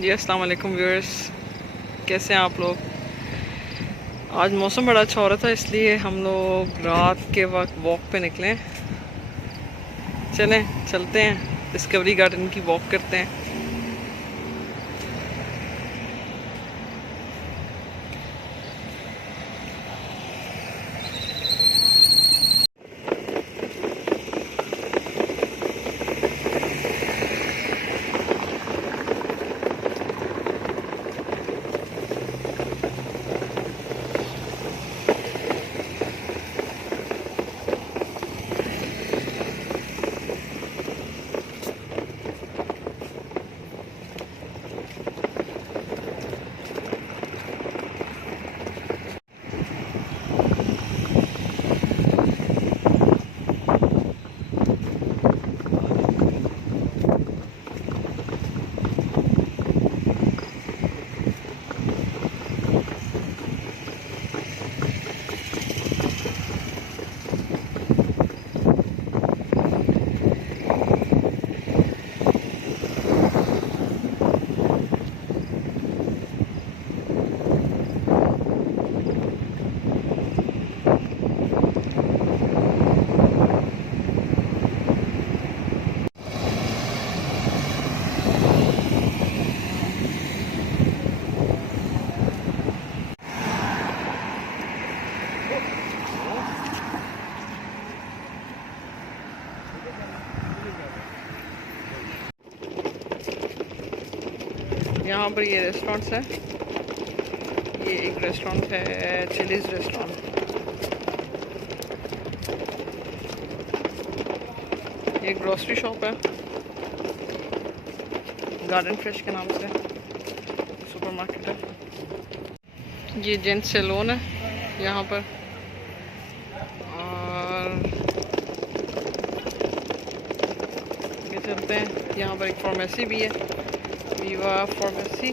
जी अस्सलाम वालेकुम व्यूअर्स, कैसे हैं आप लोग। आज मौसम बड़ा अच्छा हो रहा था, इसलिए हम लोग रात के वक्त वॉक पे निकले। चलें चलते हैं, डिस्कवरी गार्डन की वॉक करते हैं। यहाँ पर ये रेस्टोरेंट्स हैं। ये एक रेस्टोरेंट है, चिलीज रेस्टोरेंट। ये ग्रोसरी शॉप है, गार्डन फ्रेश के नाम से सुपरमार्केट है। ये जेंट्स सैलून है यहाँ पर, और ये चलते हैं। यहाँ पर एक फार्मेसी भी है, वीवा फार्मेसी।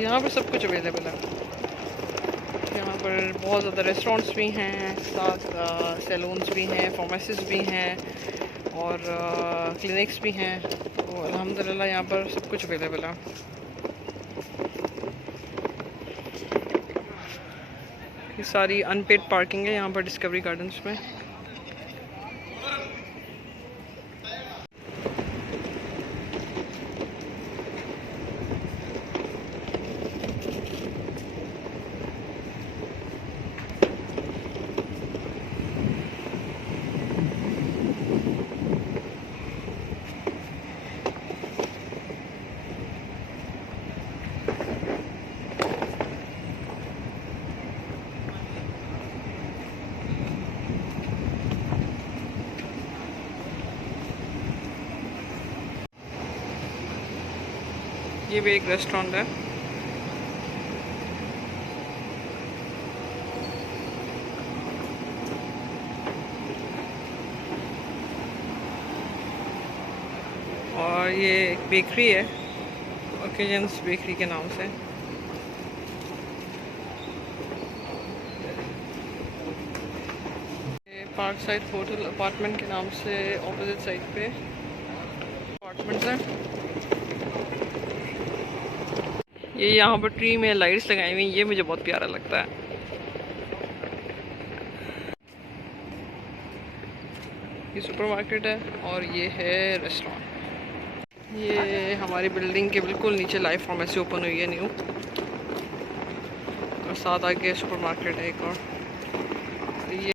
यहाँ पर सब कुछ अवेलेबल है। यहाँ पर बहुत ज़्यादा रेस्टोरेंट्स भी हैं, साथ सैलून्स भी हैं, फार्मेसीज भी हैं, और क्लिनिक्स भी हैं। तो अल्हम्दुलिल्लाह यहाँ पर सब कुछ अवेलेबल है। ये सारी अनपेड पार्किंग है यहाँ पर डिस्कवरी गार्डन्स में। ये भी एक रेस्टोरेंट है। और ये एक बेकरी है, ओकेजन्स बेकरी के नाम से। ये पार्क साइड होटल अपार्टमेंट के नाम से ऑपोजिट साइड पे अपार्टमेंट्स हैं। ये यहाँ पर ट्री में लाइट्स लगाई हुई, ये मुझे बहुत प्यारा लगता है। ये सुपरमार्केट है और ये है रेस्टोरेंट। ये हमारी बिल्डिंग के बिल्कुल नीचे लाइफ फार्मेसी ओपन हुई है न्यू, और साथ आगे सुपरमार्केट है एक और।